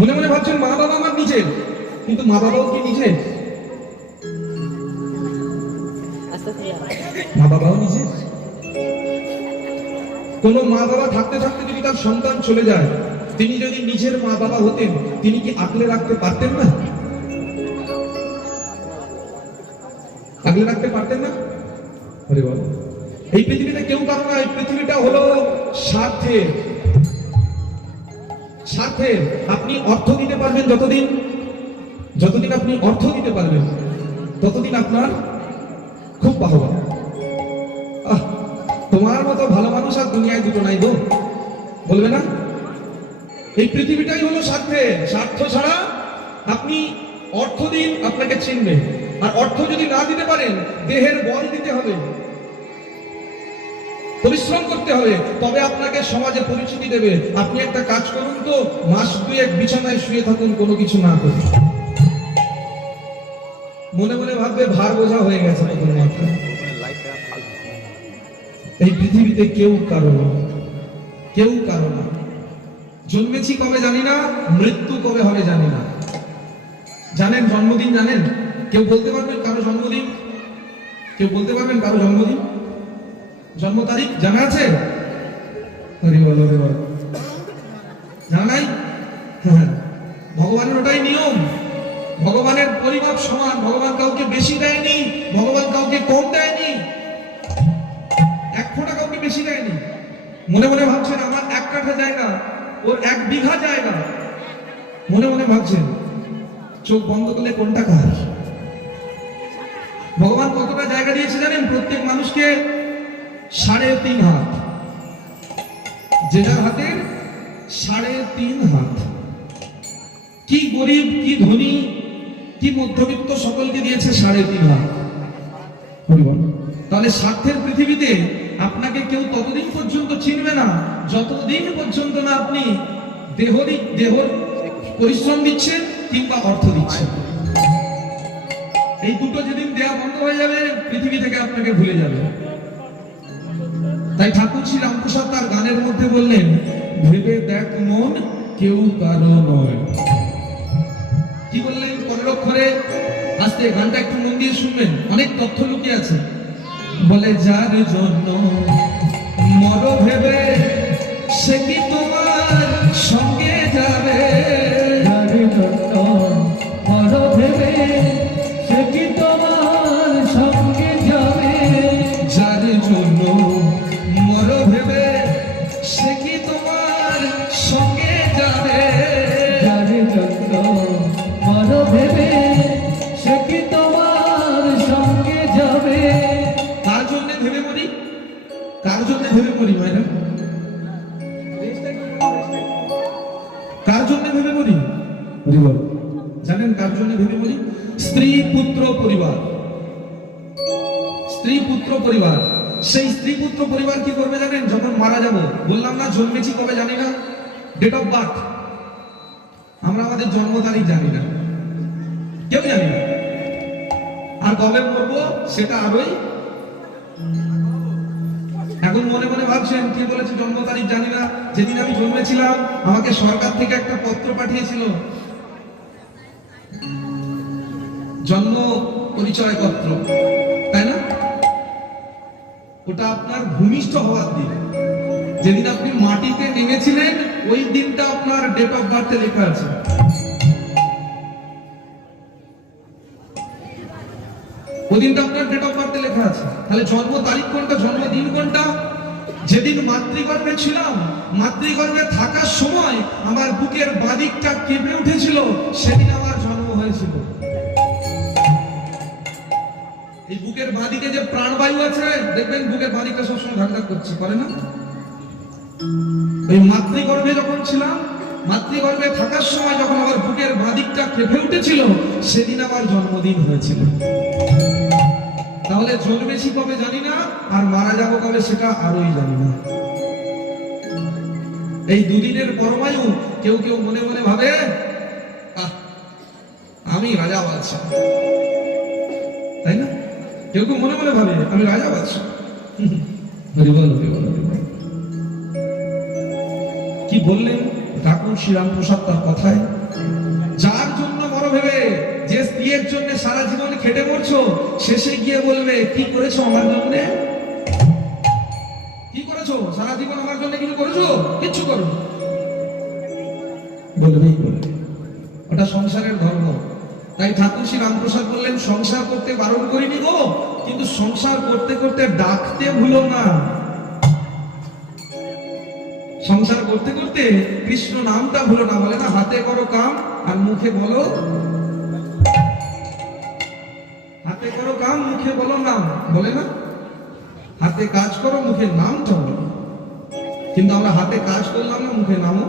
মনে মনে ভাবছেন মা বাবা আমার নিজের, কিন্তু মা বাবাও কি নিজের? মা বাবাও নিজের। কোন মা বাবা থাকতে থাকতে যদি তার সন্তান চলে যায়, তিনি যদি নিজের মা বাবা হতেন, তিনি কি আগলে রাখতে পারতেন না? আগলে রাখতে পারতেন না? আরে বাবা, এই পৃথিবীতে কেউ কারো না, এই পৃথিবীটা হলো স্বার্থের। স্বার্থের। আপনি অর্থ দিতে পারবেন যতদিন আপনি অর্থ দিতে পারবেন, ততদিন আপনার খুব বাহবা। তোমার মতো ভালো মানুষ আর দুনিয়ায় দুটো নাই গো, বলবে না? এই পৃথিবীটাই হলো স্বার্থের। স্বার্থ ছাড়া আপনি অর্থ দিন, আপনাকে চিনবে। আর অর্থ যদি না দিতে পারেন, দেহের বল দিতে হবে, পরিশ্রম করতে হবে, তবে আপনাকে সমাজে পরিচিতি দেবে। আপনি একটা কাজ করুন তো, মাস দুয়েক বিছানায় শুয়ে থাকুন, কোনো কিছু না করে, মনে মনে ভাববে ভার বোঝা হয়ে গেছে। এই পৃথিবীতে কেউ কারো না। জন্মেছি কবে জানি না, মৃত্যু কবে হবে জানি না। জানেন জন্মদিন? জানেন? কেউ বলতে পারবেন কারো জন্মদিন? কেউ বলতে পারবেন কারো জন্মদিন? জন্ম তারিখ জানা আছে? জানা নাই? ভগবানের ওটাই নিয়ম। ভগবানের পরিমাপ সমান। ভগবান কাউকে বেশি দেয়নি, ভগবান কাউকে কম দেয়নি, এক ফোঁটা কাউকে বেশি দেয়নি। মনে মনে ভাবছেন আমার 1 কাঠা জায়গা, ওর 1 বিঘা জায়গা, মনে মনে ভাবছেন। চোখ বন্ধ করলে কোনটা কার? ভগবান কতটা জায়গা দিয়েছে জানেন? প্রত্যেক মানুষকে 3.5 হাত, যে যার হাতের 3.5 হাত। কি গরিব, কি ধনী, কি মধ্যবিত্ত, সকলকে দিয়েছে 3.5 হাত। তাহলে স্বার্থের পৃথিবীতে আপনাকে কেউ ততদিন পর্যন্ত চিনবে না, যতদিন পর্যন্ত না আপনি দেহ পরিশ্রম দিচ্ছেন কিংবা অর্থ দিচ্ছেন। এই দুটো যেদিন দেয়া বন্ধ হয়ে যাবে, পৃথিবী থেকে আপনাকে ভুলে যাবে। তাই ঠাকুর শ্রী রামপ্রসাদ তার গানের মধ্যে বললেন, ভেবে দেখ মন, কেউ কারো নয়। কি বললেন? পরের অক্ষরে আস্তে, গানটা একটু মন দিয়ে শুনবেন, অনেক তথ্য লুকিয়ে আছে। বলে যার জন্য মর ভেবে, সে কি তোমার সঙ্গে যাবে? যার জন্য মর ভেবে, সে কি তোমার সঙ্গে যাবে? যার জন্য মর ভেবে, সে কি তোমার সঙ্গে যাবে? যার জন্য মর ভেবে, সে কি তোমার সঙ্গে যাবে? কার জন্য ভেবে মরি? কার জন্য ভেবে মরি ভাইরা? কার জন্য ভেবে মরি? জানেন কার জন্য ভেবে মরি? স্ত্রী পুত্র পরিবার। স্ত্রী পুত্র পরিবার। সেই স্ত্রী পুত্র পরিবার কি করবে জানেন? যখন মারা যাব, বললাম না জন্মেছি কবে জানি না, ডেট অফ বার্থ, আমরা আমাদের জন্ম তারিখ জানি না, কেউ জানি না। আর কবে মরবো সেটা আরোই। এখন মনে মনে ভাবছেন, কে বলেছে জন্ম তারিখ জানি না? যেদিন আমি জন্মেছিলাম, আমাকে সরকার থেকে একটা পত্র পাঠিয়েছিল, জন্ম পরিচয় পত্র, তাই না? ওটা আপনার ভূমিষ্ঠ হওয়ার দিন, যেদিন আপনি মাটিতে নেমেছিলেন, ওই দিনটা আপনার ডেট অফ বার্থে লেখা আছে। ওই দিনটা আপনার ডেট অফ বার্থে লেখা আছে। তাহলে জন্ম তারিখ কোনটা, জন্মদিন কোনটা? যেদিন মাতৃগর্ভে ছিলাম, মাতৃগর্ভে থাকার সময় আমার বুকের বাদিকটা কেঁপে উঠেছিল, সেদিন আমার জন্ম হয়েছিল। এই বুকের বাদিকে যে প্রাণবায়ু আছে, দেখবেন বুকের বাদিকটা সবসময় ধাক করছে, করে না? ওই মাতৃগর্ভে যখন ছিলাম, মাতৃগর্ভে থাকার সময় যখন আমার বুকের বাদিকটা কেঁপে উঠেছিল, সেদিন আমার জন্মদিন হয়েছিল। তাহলে জন্মেছি কবে জানি না, আর মারা যাবো কবে সেটা আরোই জানি না। এই দুদিনের পরমায়ু কেউ কেউ মনে মনে ভাবে আমি রাজা বাদশাহ, তাই না? কেউ কেউ মনে মনে ভাবে আমি রাজা বাদশাহ। কি বললেন ঠাকুর শ্রী রামপ্রসাদ তার কথায়? সারা জীবন খেটে মরছো, শেষে গিয়ে বলবে কি করেছো আমার জন্য? কি করেছো সারা জীবন আমার জন্য? কিছু করেছো? কিচ্ছু করো, বলবেই বলবে। ওটা সংসারের ধর্ম। তাই ঠাকুর শ্রী রামপ্রসাদ বললেন, সংসার করতে বারণ করিনি গো, কিন্তু সংসার করতে করতে ডাকতে ভুলো না। সংসার করতে করতে কৃষ্ণ নামটা ভুলো না। বলে না, হাতে করো কাম আর মুখে বলো, হাতে করো কাম মুখে বলো নাম। বলে না, হাতে কাজ করো মুখে নামটা বলো। কিন্তু আমরা হাতে কাজ করলাম না, মুখে নামও।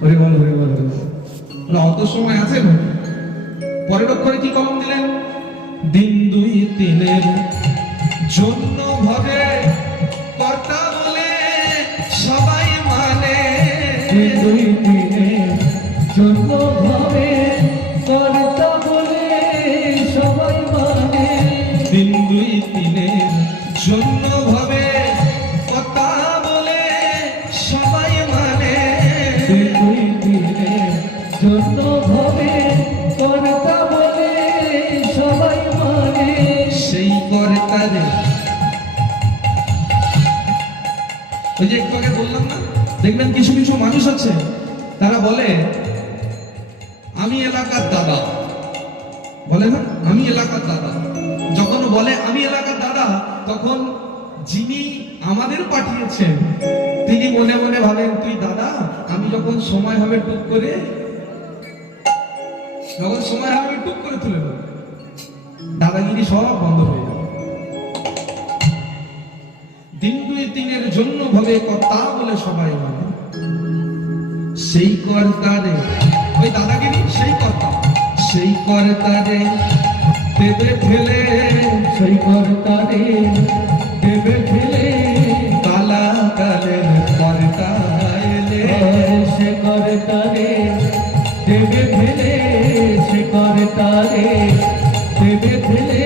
হরি বল, হরি বল, হরি বল। অত সময় আছে না? পরের অক্ষরে কি কলম দিলেন? দিন দুই তিনের জন্য ভবে কর্তা বলে সবাই মানে। দিন দুই তিনের জন্য ভবে কর্তা বলে সবাই মানে। দিন দুই তিনের জন্য ভবে কর্তা বলে সবাই মানে। দিন দুই তিনের জন্য ভবে কর্তা বলে সবাই মানে। সেই কর্তারে, ওই যে একটু আগে বললাম না, দেখবেন কিছু কিছু মানুষ আছে তারা বলে আমি এলাকার দাদা। বলে না, আমি এলাকার দাদা। যখন বলে আমি এলাকার দাদা, তখন যিনি আমাদের পাঠিয়েছেন তিনি মনে মনে ভাবেন তুই দাদা, আমি যখন সময় হবে টুক করে, যখন সময় হবে আমি টুক করে তুলে নেব, দাদাগিরি সব বন্ধ হয়ে যাবে। দিন দুই তিনের জন্য ভাবে কর্তা বলে সবাই মানে। সেই কর্তারে, ওই দাদাগিরি সেই কর্তা, সেই কর্তারে দেবে ফেলে, সেই কর্তারে দেবে ফেলে। কালা কালের কর্তা এলে। সে কর্তারে দেবে ফেলে, সে কর্তারে দেবে ফেলে।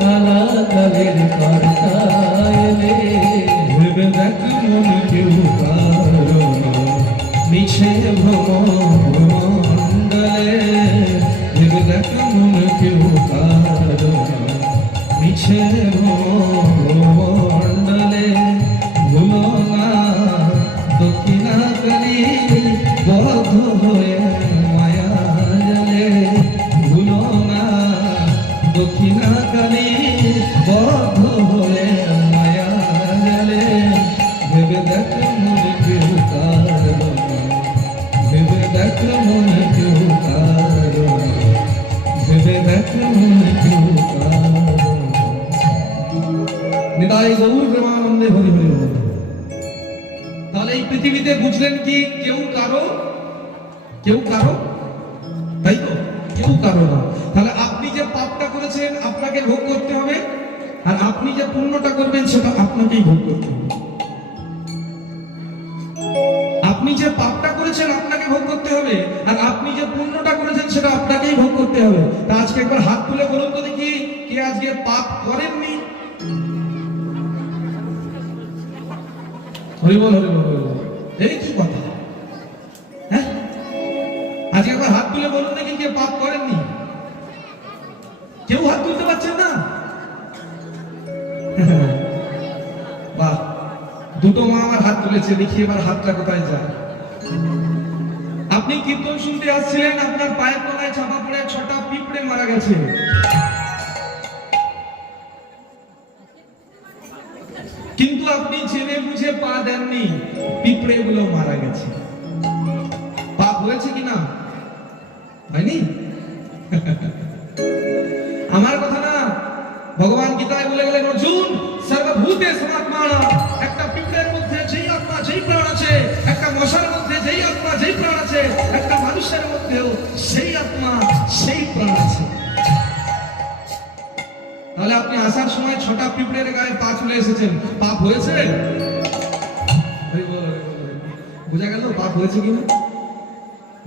কালা কালের কর্তা এলে। ভেবে দেখ মন কেউ কারো মিছে ভ্রমণ্ডলে। ভেবে দেখ মন কেউ কারো মিছে ভ্রমণ্ডলে। ভুলো না দক্ষিণাকালী বদ্ধ হয়ে মায়া জলে। ভুলো না দক্ষিণাকালী বদ্ধ হয়ে মায়া জলে। ভেবে দেখ মন কেউ কারো, ভেবে দেখ মন কেউ কারো, ভেবে দেখ মন কেউ কারো। নিতাই গৌর প্রেমানন্দে হরি হরি বল। তাহলে এই পৃথিবীতে বুঝলেন কি, কেউ কারো, কেউ কারো, তাই তো? কেউ কারো না। তাহলে আপনি যে পাপটা করেছেন আপনাকে ভোগ করতে হবে, আর আপনি যে পুণ্যটা করবেন সেটা আপনাকেই ভোগ করতে হবে। আপনি যে পাপটা করেছেন আপনাকে ভোগ করতে হবে, আর আপনি যে পুণ্যটা করেছেন সেটা আপনাকেই ভোগ করতে হবে। তা আজকে একবার হাত তুলে বলুন তো দেখি, কে আজকে পাপ করেননি? হরি বল, হরি বল, হরি বল। এই কি কথা? হ্যাঁ, আজকে একবার হাত তুলে বলুন দেখি কে পাপ করেননি? কেউ হাত তুলতে পারছেন না? বাহ, দুটো মা আমার হাত তুলেছে, দেখি এবার হাতটা কোথায় যায়। আপনি কীর্তন শুনতে আসছিলেন, আপনার পায়ের তলায় চাপা পড়ে 6টা পিঁপড়ে মারা গেছে। কিন্তু আপনি জেনে বুঝে পা দেননি, পিঁপড়ে গুলো মারা গেছে। পাপ হয়েছে কিনা? হয়নি? আমার কথা না, ভগবান গীতায় বলে গেলেন অর্জুন সর্বভূতে সমাত্মানা। একটা পিঁপড়ের মধ্যে যেই আত্মা যেই প্রাণ আছে, একটা মশার মধ্যে যেই আত্মা যেই প্রাণ আছে, একটা মানুষের মধ্যেও সেই আত্মা সেই প্রাণ আছে। তাহলে আপনি আসার সময় 6টা পিঁপড়ের গায়ে পা চলে এসেছেন, পাপ হয়েছে? বোঝা গেল পাপ হয়েছে কিনা?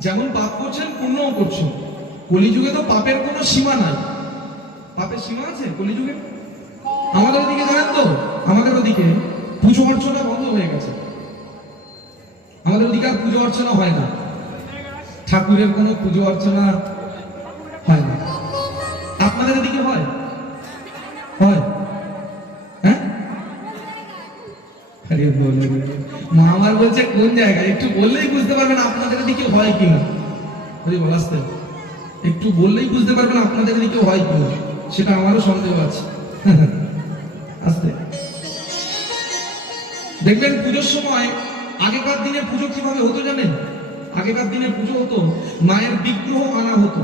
যেমন পাপ করছেন পুণ্যও করছেন। কলিযুগে তো পাপের কোনো সীমা নাই। পাপের সীমা আছে কলিযুগে? আমাদের ওদিকে জানেন তো, আমাদের ওদিকে পুজো অর্চনা বন্ধ হয়ে গেছে। আমাদের ওদিকে আর পুজো অর্চনা হয় না। ঠাকুরের কোনো পুজো অর্চনা আপনাদের এদিকে হয়? হয়? হ্যাঁ? আরে বলে মা আমার বলছে কোন জায়গায়, একটু বললেই বুঝতে পারবেন আপনাদের এদিকে হয় কিনা। আরে বল আসতে, একটু বললেই বুঝতে পারবেন আপনাদের এদিকে হয় কিনা, সেটা আমারও সন্দেহ আছে। আসতে দেখবেন পুজোর সময়, আগেকার দিনে পুজো কিভাবে হতো জানেন? আগেকার দিনে পুজো হতো, মায়ের বিগ্রহ আনা হতো।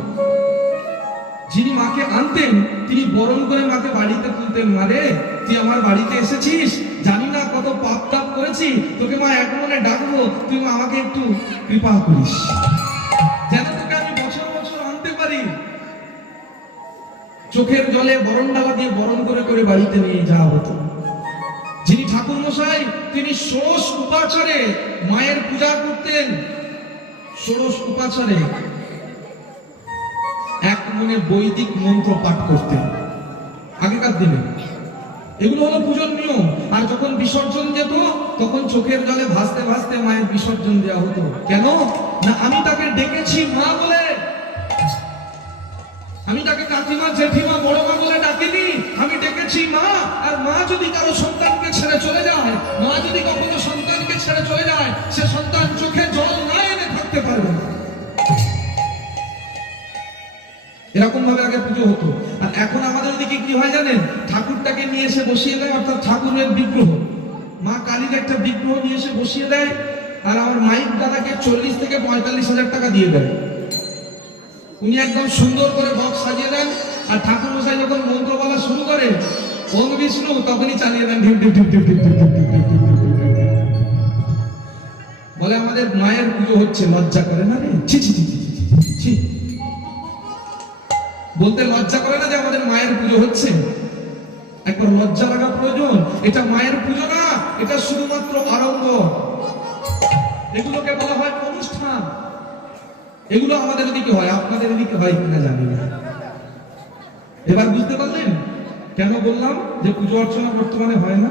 যিনি মাকে আনতেন তিনি বরণ করে মাকে বাড়িতে তুলতেন। মারে, তুই আমার বাড়িতে এসেছিস, জানি না কত পাপ তাপ করেছি, তোকে মা এক মনে ডাকবো, তুই মা আমাকে একটু কৃপা করিস, যেন তোকে আমি বছর বছর আনতে পারি। চোখের জলে বরণ ডালা দিয়ে বরণ করে করে বাড়িতে নিয়ে যাওয়া হতো। যিনি ঠাকুর মশাই তিনি ষোড়শ উপাচারে মায়ের পূজা করতেন। ষোড়শ উপাচারে এক মনে বৈদিক মন্ত্র পাঠ করতেন আগেকার দিনে। এগুলো হলো পূজোর নিয়ম। আর যখন বিসর্জন যেত তখন চোখের জলে ভাসতে ভাসতে মায়ের বিসর্জন দেওয়া হতো। কেন না, আমি তাকে ডেকেছি মা বলে, আমি তাকে কাকিমা জেঠিমা বড় মা বলে ডাকিনি, আমি ডেকেছি মা। আর মা যদি কারো সন্তানকে ছেড়ে চলে যায়, মা যদি কখনো সন্তানকে ছেড়ে চলে যায়, সে সন্তান চোখে জল না এনে থাকতে পারবে না। এরকম ভাবে আগে পুজো হতো। আর এখন আমাদের দিকে কি হয় জানেন? ঠাকুরটাকে নিয়ে এসে বসিয়ে দেয়, অর্থাৎ ঠাকুরের বিগ্রহ, মা কালীর একটা বিগ্রহ নিয়ে এসে বসিয়ে দেয়, আর আমার মাইক দাদাকে 40 থেকে 45,000 টাকা দিয়ে দেয়। উনি একদম সুন্দর করে বক্স সাজিয়ে দেন, আর ঠাকুর মশাই যখন মন্ত্র বলা শুরু করে ওম বিষ্ণু, তখনই চালিয়ে দেন ঢিপ ঢিপ ঢিপ ঢিপ ঢিপ ঢিপ ঢিপ ঢিপ ঢিপ ঢিপ ঢিপ ঢিপ। বলে আমাদের মায়ের পুজো হচ্ছে, লজ্জা করে না রে? ছি ছি ছি ছি ছি, বলতে লজ্জা করে না যে আমাদের মায়ের পুজো হচ্ছে? একবার লজ্জা লাগা প্রয়োজন। এটা মায়ের পুজো না, এটা শুধুমাত্র আরম্ভ। এগুলোকে বলা হয় অনুষ্ঠান। এগুলো আমাদের এদিকে হয়, আপনাদের এদিকে হয় কিনা জানি না। এবার বুঝতে পারলেন কেন বললাম যে পুজো অর্চনা বর্তমানে হয় না?